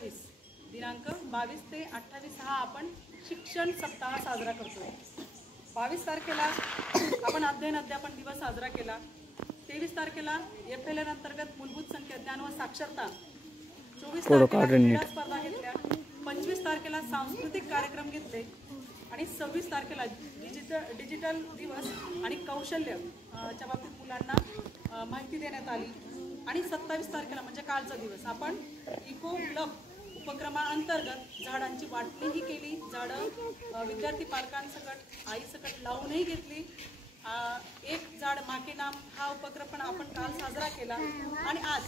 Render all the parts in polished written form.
28 दिनांक 22 ते 28 हा आपण शिक्षण सप्ताह साजरा करतोय। 22 तारखेला आपण अध्ययन अध्यापन दिवस साजरा केला। 23 तारखेला FLN अंतर्गत मूलभूत संख्या ज्ञान व साक्षरता, 24 तारखेला क्रीडा स्पर्धा घेतल्या, 25 तारखेला सांस्कृतिक कार्यक्रम घेतले आणि 26 तारखेला डिजिटल दिवस आणि कौशल्य च्या बाबतीत मुलांना माहिती देण्यात आली आणि 27 तारखेला म्हणजे कालचा दिवस आपण इको क्लब उपक्रमाअंतर्गत झाडांची वाटणीही केली। झाडं विद्यार्थी पालकांसकट आईसकट लावूनही घेतली। एक झाड माके नाम हा उपक्रम पण आपण काल साजरा केला आणि आज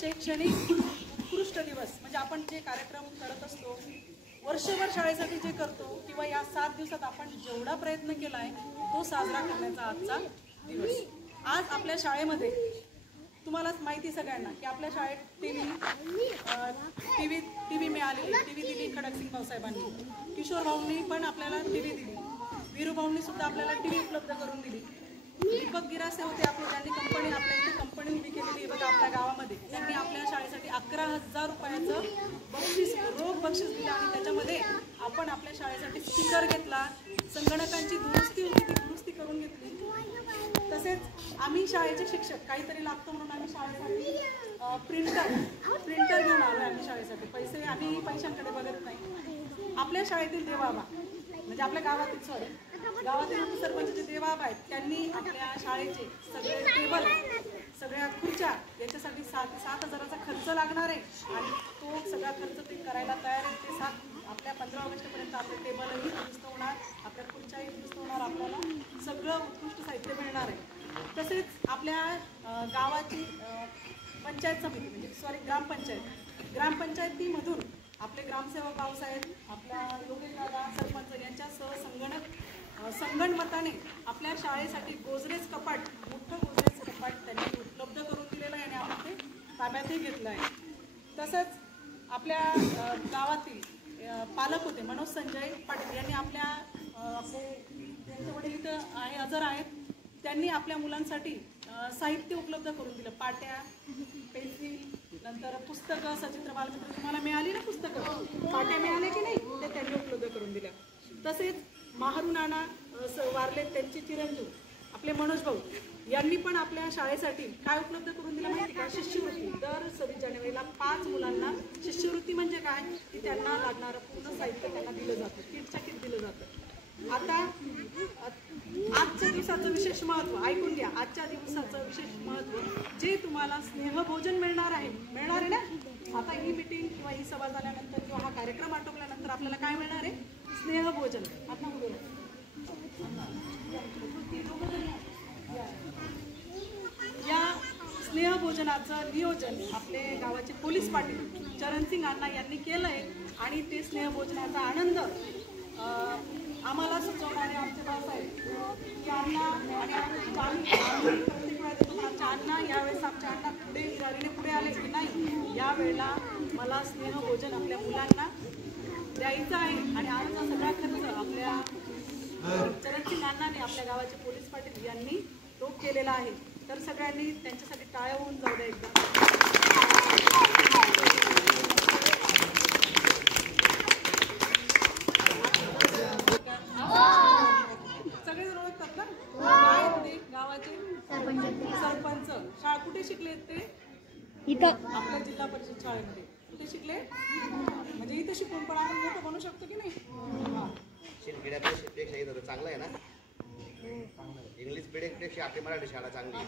शैक्षणिक उत्कृष्ट दिवस म्हणजे आपण जे कार्यक्रम करत असतो वर्षभर शाळेसाठी जे करतो किंवा या 7 दिवसात आपण जेवढा प्रयत्न केला आहे तो साजरा करण्याचा आजचा दिवस। आज आपल्या शाळेमध्ये तुम्हालाच माहिती सगळ्यांना की आपल्या शाळेत टीव्ही मिळालेली, टीव्ही दिली खडकसिंग भाऊसाहेबांनी, किशोर भाऊंनी पण आपल्याला टीव्ही दिली, वीरू भाऊंनी सुद्धा आपल्याला टीव्ही उपलब्ध करून दिली। दीपक गिरासे होते आपले, त्यांनी कंपनी आपल्या इथे कंपनी उभी केलेली आहे बघा आपल्या गावामध्ये। त्यांनी आपल्या शाळेसाठी 11,000 रुपयाचं बक्षीस रोख बक्षीस दिलं आणि त्याच्यामध्ये आपण आपल्या शाळेसाठी स्पीकर घेतला, संगणकांची दुरुस्ती होती ती दुरुस्ती करून घेतली। तसेच आम्ही शाळेचे शिक्षक काहीतरी लागतो म्हणून आम्ही शाळेसाठी प्रिंटर घेऊन आलो आम्ही शाळेसाठी। आम्ही पैशांकडे बघत नाही। आपल्या शाळेतील देवाबा म्हणजे आपल्या गावातील सरपंच जे देवाबा आहेत त्यांनी आपल्या शाळेचे सगळे टेबल सगळ्या खुर्च्या याच्यासाठी 7,000चा खर्च लागणार आहे आणि तो सगळा खर्च ते करायला तयार आहे। ते आपल्या 15 ऑगस्टपर्यंत आपले टेबलही दुरुस्त होणार, आपल्या खुर्च्याही दुरुस्त होणार, आपल्याला सगळं उत्कृष्ट साहित्य मिळणार आहे। तसेच आपल्या गावाची पंचायत समिती म्हणजे ग्रामपंचायतीमधून आपले ग्रामसेवक भाऊसाहेब, आपल्या योगेश दादा सरपंच यांच्यासह संगणमताने आपल्या शाळेसाठी गोदरेज कपाट, मोठं गोदरेज कपाट त्यांनी उपलब्ध करून दिलेलं आहे आणि आपण ते ताब्यातही घेतलं आहे। तसंच आपल्या गावातील पालक होते मनोज संजय पाटील यांनी त्यांचे वडील इथं हजर आहेत, त्यांनी आपल्या मुलांसाठी साहित्य उपलब्ध करून दिलं, पाट्या, पेन्सिल, नंतर पुस्तकं, सचित्र बालमित्र तुम्हाला मिळाली ना पुस्तकं, पाट्या मिळाल्या की नाही ते त्यांनी उपलब्ध करून दिल्या। तसेच महारू नाना वारले त्यांची चिरंजीव आपले मनोज भाऊ यांनी पण आपल्या शाळेसाठी काय उपलब्ध करून दिलं माहिती का? शिष्यवृत्ती। दर 26 जानेवारीला 5 मुलांना शिष्यवृत्ती म्हणजे काय की त्यांना लागणारं पूर्ण साहित्य त्यांना दिलं जातं, किटच्या किट दिलं जातं। आता आजच्या दिवसाचं विशेष महत्त्व ऐकून घ्या। आजच्या दिवसाचं विशेष महत्त्व जे तुम्हाला स्नेहभोजन मिळणार आहे ना। आता ही मीटिंग किंवा ही सभा झाल्यानंतर किंवा हा कार्यक्रम आटोपल्यानंतर आपल्याला काय मिळणार आहे? स्नेहभोजन। आता या स्नेहभोजनाचं नियोजन आपले गावाचे पोलीस पाटील चरणसिंग अण्णा यांनी केलं आहे आणि ते स्नेहभोजनाचा आनंद आम्हाला सुचवणारे आमचे भाऊसाहेब यांना आणि आमच्या अण्णा यावेळेस आमच्या अण्णा पुढे आले की नाही, यावेळेला मला स्नेहभोजन आपल्या मुलांना द्यायचं आहे आणि आजचा सगळा खर्च आपल्या चरणसिंग अण्णाने आपल्या गावाचे पोलीस पाटील यांनी तो केलेला आहे। तर सगळ्यांनी त्यांच्यासाठी टाळ्या होऊन जाऊ द्या एकदा। सगळेजण ओळखतात ना काय होते गावाचे सरपंच। शाळा कुठे शिकले ते? इथं आपल्या जिल्हा परिषद शाळेमध्ये। कुठे शिकले म्हणजे इथं शिकून पण आपण मोठं बनू शकतो की नाही? चांगलं आहे ना, इंग्लिश मीडियमपेक्षा आपली मराठी शाळा चांगली आहे।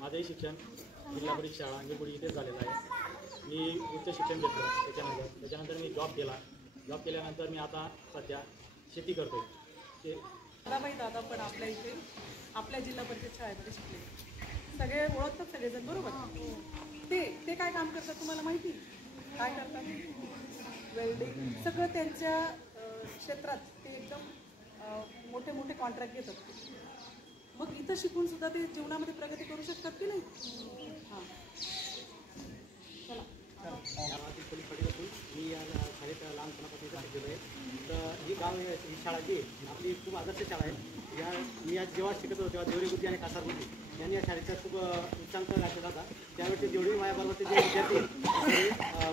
माझंही शिक्षण जिल्हा परिषद शाळा अंगेपुडी इथेच झालेलं आहे। मी उच्च शिक्षण घेतलं, त्याच्यानंतर मी जॉब केल्यानंतर मी आता सध्या शेती करतोय। राबाई दादा पण आपल्या इथे आपल्या जिल्हा परिषद शाळेमध्ये शिकले, सगळे ओळखतात सगळेजण बरोबर। ते काय काम करतात तुम्हाला माहिती? काय करतात? वेल्डिंग, सगळं त्यांच्या क्षेत्रात ते एकदम मोठे मोठे कॉन्ट्रॅक्ट घेतात। मग इथं शिकून सुद्धा ते जीवनामध्ये प्रगती करू शकतात की नाही? हां चला। मी या शाळेत लहानपणापासून शिकलेलो आहे। तर ही शाळा जी आपली खूप आदर्श शाळा आहे। मी आज जेव्हा शिकत होतो तेव्हा देवरी बुद्धी आणि कासार बुद्धी यांनी या शाळेचा खूप उच्चांक गाठला होता. त्यावेळी जेवढे माझ्याबरोबरचे जे विद्यार्थी आहेत, ते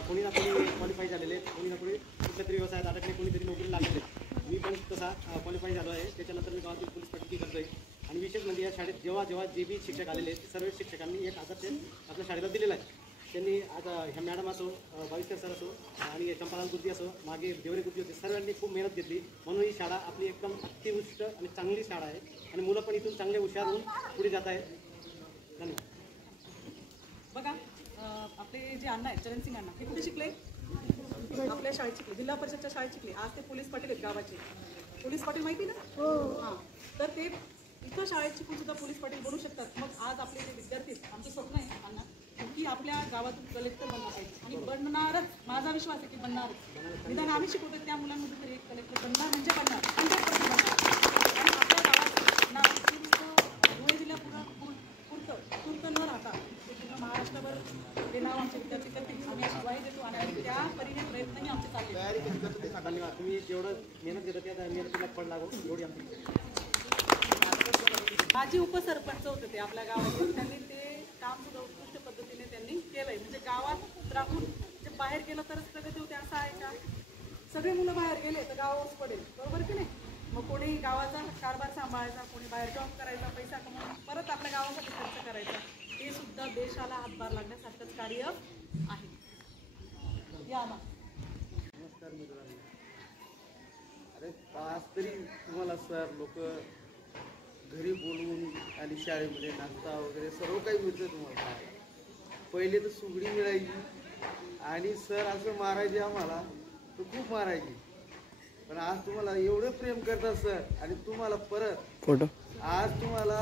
कोणी ना कोणी क्वालिफाय झालेले आहेत, कोणी ना कोणी कुठल्या तरी व्यवसायात अडकले, कोणीतरी नोकरी लागलेले आहेत. मी पण तसा क्वालिफाय झालो आहे. त्याच्यानंतर मी गावातील पोलीस पाटील करतो आहे. आणि विशेष म्हणजे या शाळेत जेव्हा जे बी शिक्षक आलेले आहेत, सर्व शिक्षकांनी एक आदर आपल्या शाळेला दिलेला आहे. त्यांनी आता ह्या मॅडम असो, भाविकर सर असो आणि चंपालाल गुरुजी असो, मागे देवरे गुरुजी होते, सर्वांनी खूप मेहनत घेतली. म्हणून ही शाळा आपली एकदम अतिउत्कृष्ट आणि चांगली शाळा आहे. आणि मुलं पण इथून चांगले हुशार होऊन पुढे जात आहेत. धन्यवाद. बघा आपले जे अण्णा आहेत, चरणसिंग अण्णा, हे कुठे शिकले? आपल्या शाळेत शिकले, जिल्हा परिषदच्या शाळेत शिकले. आज ते पोलीस पाटील आहेत गावाचे. पोलीस पाटील माहिती ना? हां. तर ते इथं शाळेत शिकून सुद्धा पोलीस पाटील बनू शकतात. मग आज आपले जे विद्यार्थी आहेत, आमचं स्वप्न आहे अण्णा की आपल्या गावातून कलेक्टर बनला पाहिजे. आणि बनणारच, माझा विश्वास आहे की बनणारच. निदान आम्ही शिकवतो त्या मुलांमध्ये तरी एक कलेक्टर बनणार म्हणजे बनणार, 100% बनणार. आणि आपल्या गावात नाव धुळे जिल्ह्यापुरतं न राहता ते पूर्ण महाराष्ट्रभर ते नाव आमचे विद्यार्थी करतील. आम्ही अशी ग्वाही देतो आणि त्या परीने प्रयत्नही आमचे चालले आहेत. धन्यवाद. तुम्ही जेवढं मेहनत घेता त्या मेहनतीला फळ लागो एवढी आमची. माझी उपसरपंच होते ते आपल्या गावाचे. त्यांनी ते काम सुद्धा उत्कृष्ट पद्धतीने त्यांनी केलंय. म्हणजे गावात राहून जे बाहेर गेलं तरच प्रगती होते असं आहे का? सगळे मुलं बाहेर गेले तर गावाच पडेल, बरोबर की नाही? मग कोणी गावाचा कारभार सांभाळायचा, कोणी बाहेर जॉब करायचा, पैसा कमवून परत आपल्या गावासाठी खर्च करायचा, हे सुद्धा देशाला हातभार लागण्यासारखंच कार्य आहे. या ना. नमस्कार मित्रांनो. अरे आज तरी तुम्हाला सर लोक घरी बोलवून आणि शाळेमध्ये नाश्ता वगैरे सर्व काही मिळतं तुम्हाला. पहिले तर सुगडी मिळायची आणि सर असं मारायचे आम्हाला, तर खूप मारायची. पण आज तुम्हाला एवढं प्रेम करतात सर. आणि तुम्हाला परत आज तुम्हाला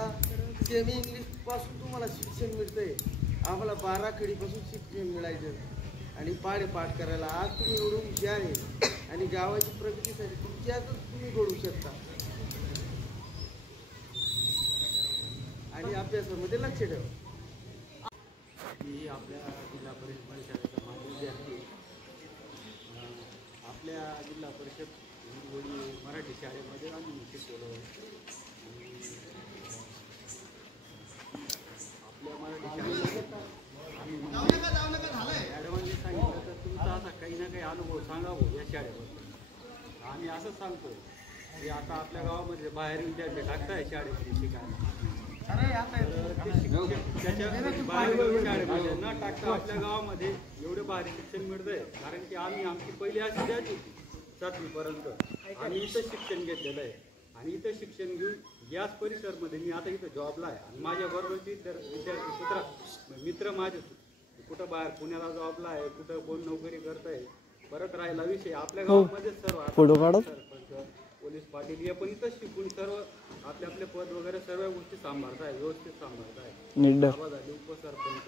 सेमी इंग्लिश पासून तुम्हाला शिक्षण मिळतंय. आम्हाला 12 खडीपासून शिक्षण मिळायचं आणि पाठ करायला. आज तुम्ही एवढं हुशार आहे आणि गावाची प्रगतीसाठी तुमच्यातच तुम्ही घडू शकता. आणि अभ्यासामध्ये लक्ष ठेवा. मी आपल्या जिल्हा परिषद परिषदेचा माजी विद्यार्थी. आपल्या जिल्हा परिषद मराठी शाळेमध्ये आम्ही शिकवलो. आपल्या मराठी शाळेत मॅडमांनी सांगितलं तर तुमचा असा काही ना काही अनुभव सांगावं या शाळेबद्दल. आम्ही असं सांगतो की आता आपल्या गावामध्ये बाहेर विद्यार्थी टाकताय शाळेत शिकायला. त्याच्या बाहेर शाळेमध्ये न टाकता आपल्या गावामध्ये एवढे भारी शिक्षण मिळतंय. कारण की आम्ही आमची पहिली अशी द्यायची होती 7वीपर्यंत. आम्ही इथं शिक्षण घेतलेलं आहे आणि इथं शिक्षण घेऊन याच परिसरमध्ये मी आता इथं जॉबला आहे. आणि माझ्याबरोबरचे विद्यार्थी मित्र माझे कुठं बाहेर पुण्याला जॉबला आहे, कुठं कोण नोकरी करत आहे. परत राहिला विषय आपल्या गावामध्ये सर्व सरपंच पोलीस पाटील हे पण इथंच शिकून सर्व आपले आपले पद वगैरे सर्व गोष्टी सांभाळताय, व्यवस्थित सांभाळताय. बाबा झाले उपसरपंच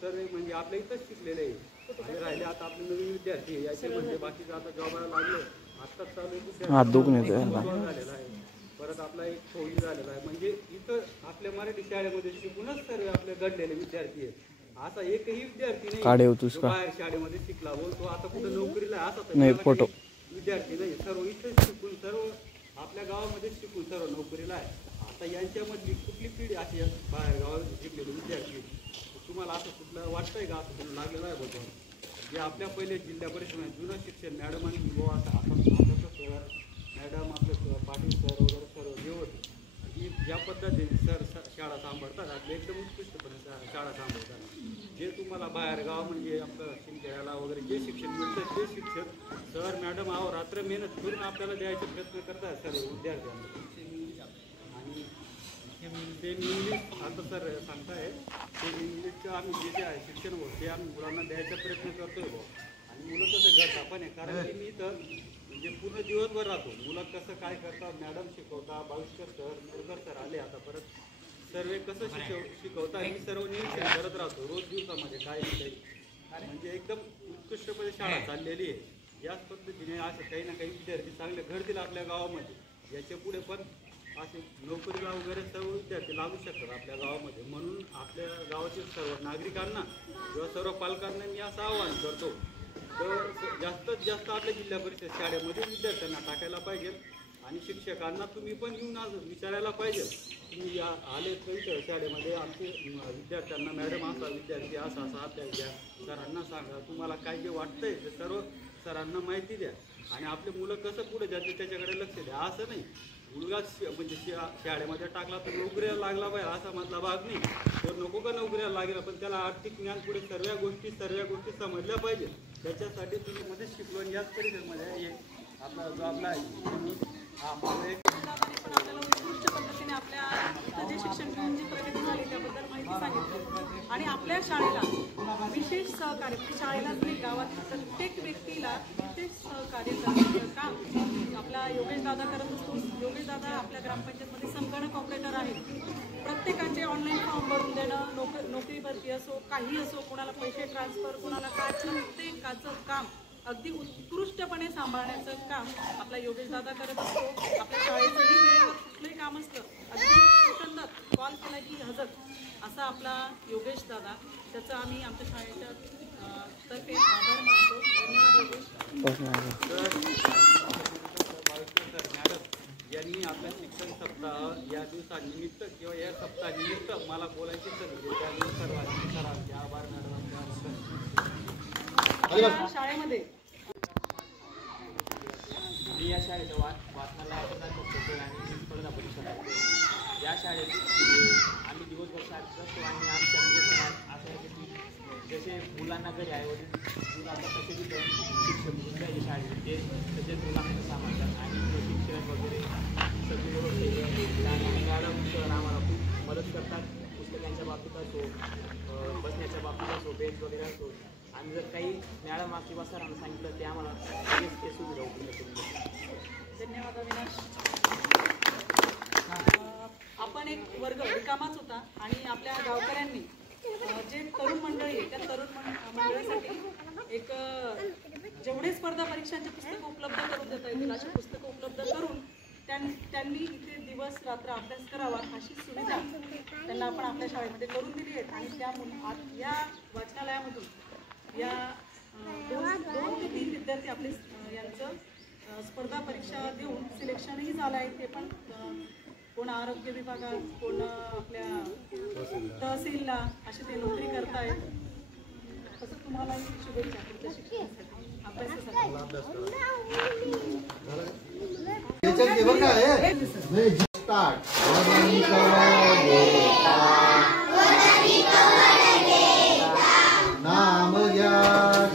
सर्व म्हणजे आपल्या इथंच शिकलेले आहे. आणि राहिले आता आपले नवीन विद्यार्थी याचे म्हणजे बाकीचे आता जॉबाला लागले. आत्ताच चालू झालेला आहे. परत आपला एक फौजी झालेला आहे. म्हणजे इथं आपल्या मराठी शाळेमध्ये शिकूनच सर्व आपले घडलेले विद्यार्थी आहेत. असा एकही विद्यार्थी नाही बाहेर शाळेमध्ये शिकला हो तो आता कुठं नोकरीला असा विद्यार्थी नाही. सर्व इथेच शिकून सर्व आपल्या गावामध्ये शिकून सर्व नोकरीला आहे. आता यांच्यामधली कुठली पिढी अशी बाहेर गावात शिकलेले विद्यार्थी तुम्हाला असं कुठलं वाटतंय का? असं तुम्हाला लागलेलं आहे बघून जे आपल्या पहिले जिल्हा परिषद जुनं शिक्षण मॅडमांनी बुवा आता सर मॅडम आपले पाटील सर वगैरे सर्व जे होते ही ज्या पद्धतीने सर शाळा सांभाळतात आपले एकदम उत्कृष्टपणे शाळा सांभाळतात. जे तुम्हाला बाहेर गाव म्हणजे आपलं शिंदेला वगैरे जे शिक्षण मिळतं ते शिक्षण सर मॅडम रात्र मेहनत करून आपल्याला द्यायचा प्रयत्न करतात सर्व विद्यार्थ्यांना. आणि सेम इंग्लिश आता सर सांगताय सेम इंग्लिशचं आम्ही जे आहे शिक्षण होतं ते आम्ही मुलांना द्यायचा प्रयत्न करतोय भाऊ. आणि मुलं तसं घडता पण आहे कारण की मी तर म्हणजे पूर्ण दिवसभर राहतो. मुलं कसं काय करतात मॅडम शिकवता, भाविष्कर सर मुरकर सर आले आता परत सर्व कसं शिकवता मी सर्व निरीक्षण करत राहतो रोज दिवसामध्ये काही ना काही. म्हणजे एकदम उत्कृष्टपणे शाळा चाललेली आहे. याच पद्धतीने असे काही ना काही विद्यार्थी चांगले घडतील आपल्या गावामध्ये. याच्या पुढे पण असे नोकरीला वगैरे सर्व विद्यार्थी लागू शकतात आपल्या गावामध्ये. म्हणून आपल्या गावातील सर्व नागरिकांना किंवा सर्व पालकांना मी असं आवाहन करतो तर जास्तीत जास्त आपल्या जिल्हा परिषद शाळेमध्ये विद्यार्थ्यांना टाकायला पाहिजे. आणि शिक्षकांना तुम्ही पण येऊन आज विचारायला पाहिजे. तुम्ही आले तर शाळेमध्ये आमचे विद्यार्थ्यांना मॅडम असा विद्यार्थी असा असा अभ्यास द्या, सरांना सांगा, तुम्हाला काय जे वाटतंय ते सर्व सरांना माहिती द्या आणि आपले मुलं कसं पुढे जाते त्याच्याकडे लक्ष द्या. असं नाही मुलगा म्हणजे शाळेमध्ये टाकला तर नोकरीला लागला पाहिजे असा मधला भाग नाही. तर नको का नोकरीला लागेल, पण त्याला आर्थिक ज्ञान पुढे सर्व गोष्टी समजल्या पाहिजे. त्याच्यासाठी तुम्ही मध्ये शिकलो आणि याच परिसरमध्ये एक आपला जॉबला आहे. पण आपल्याला उत्कृष्ट पद्धतीने आपल्या इथं जे शिक्षण घेऊन जी प्रगती झाली त्याबद्दल माहिती सांगितली आणि आपल्या शाळेला विशेष सहकार्य, शाळेलाच नाही गावातील प्रत्येक व्यक्तीला विशेष सहकार्य करण्याचं काम आपला योगेश दादा करत असतो. योगेश दादा आपल्या ग्रामपंचायतमध्ये संगणक ऑपरेटर आहेत. प्रत्येकाचे ऑनलाईन फॉर्म भरून देणं, नोकरी भरती असो, काही असो, कोणाला पैसे ट्रान्सफर, कोणाला काय, प्रत्येकाचं काम अगदी उत्कृष्टपणे सांभाळण्याचं काम आपला योगेश दादा करत असतो. आपल्या शाळेचंही वेळेवर कुठलंही काम असलं अगदी सेकंदात कॉल केला की हजर असा आपला योगेश दादा. त्याचा आम्ही आमच्या शाळेच्या तर्फे आभार मानतो. धन्यवाद योगेश. मॅडम यांनी आपल्या शिक्षण सप्ताह या दिवसानिमित्त किंवा या सप्ताहानिमित्त मला बोलायची संधी दिली. त्यामुळे सर्वांचे सरांचे आभार मॅडम. शाळेमध्ये या शाळेचं वाचनालय आणि स्पर्धा परीक्षा लागते. या शाळेत आम्ही दिवसभर शाळेत असतो आणि आमच्या म्हणजे असं आहे की जसे मुलांना घरी आहे वडील मुलांना तसे तिथं शिक्षक द्यायचे शाळेत ते तसेच मुलांना सांभाळतात आणि शिक्षण वगैरे सगळी व्यवस्था मॅडम सर आम्हाला खूप मदत करतात. पुस्तकांच्या बाबतीत असो, बसण्याच्या बाबतीत असो, बेंच वगैरे असो. आम्ही जर काही मॅडम किंवा सरांना सांगितलं ते आम्हाला लगेच ते सुविधा उपलब्ध करून देतात. धन्यवाद अविनाश. आपण एक वर्ग रिकामाच होता आणि आपल्या गावकऱ्यांनी जे तरुण मंडळी आहे त्या तरुण मंडळीसाठी एक जेवढे स्पर्धा परीक्षांची पुस्तकं उपलब्ध करून देता येतील अशी पुस्तकं उपलब्ध करून त्यांनी इथे दिवस रात्र अभ्यास करावा अशी सुविधा त्यांना आपण आपल्या शाळेमध्ये करून दिली आहे. आणि त्या या वाचनालयामधून या 2 ते 3 विद्यार्थी आपले यांचं स्पर्धा परीक्षा देऊन सिलेक्शनही झालं आहे. ते पण कोण आरोग्य विभागात, कोण आपल्या तहसीलला असे ते नोकरी करतायत. तसं तुम्हालाही शुभेच्छा पुढच्या शिक्षणासाठी, अभ्यासासाठी. नाम घ्या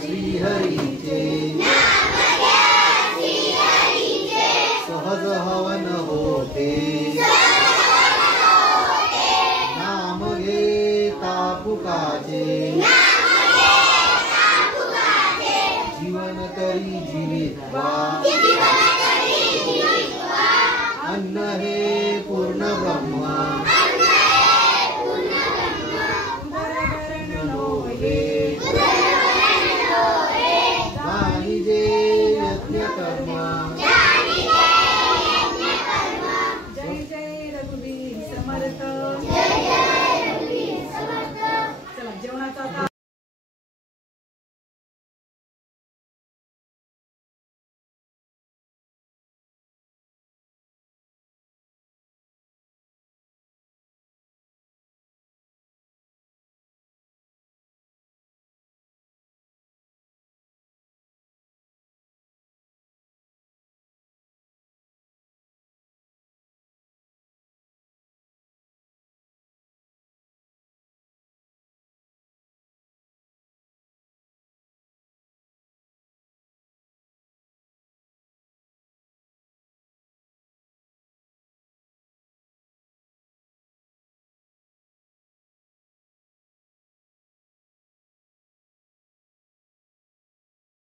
श्रीहरीचे सहज हवन होते. नाम घेता फुकाचे जीवन तरी जीवित्वा. अन्न हे पूर्ण ब्रह्म जे यज्ञ कर्म. जय जय रघुवीर समर्थ. चला जेवणाचा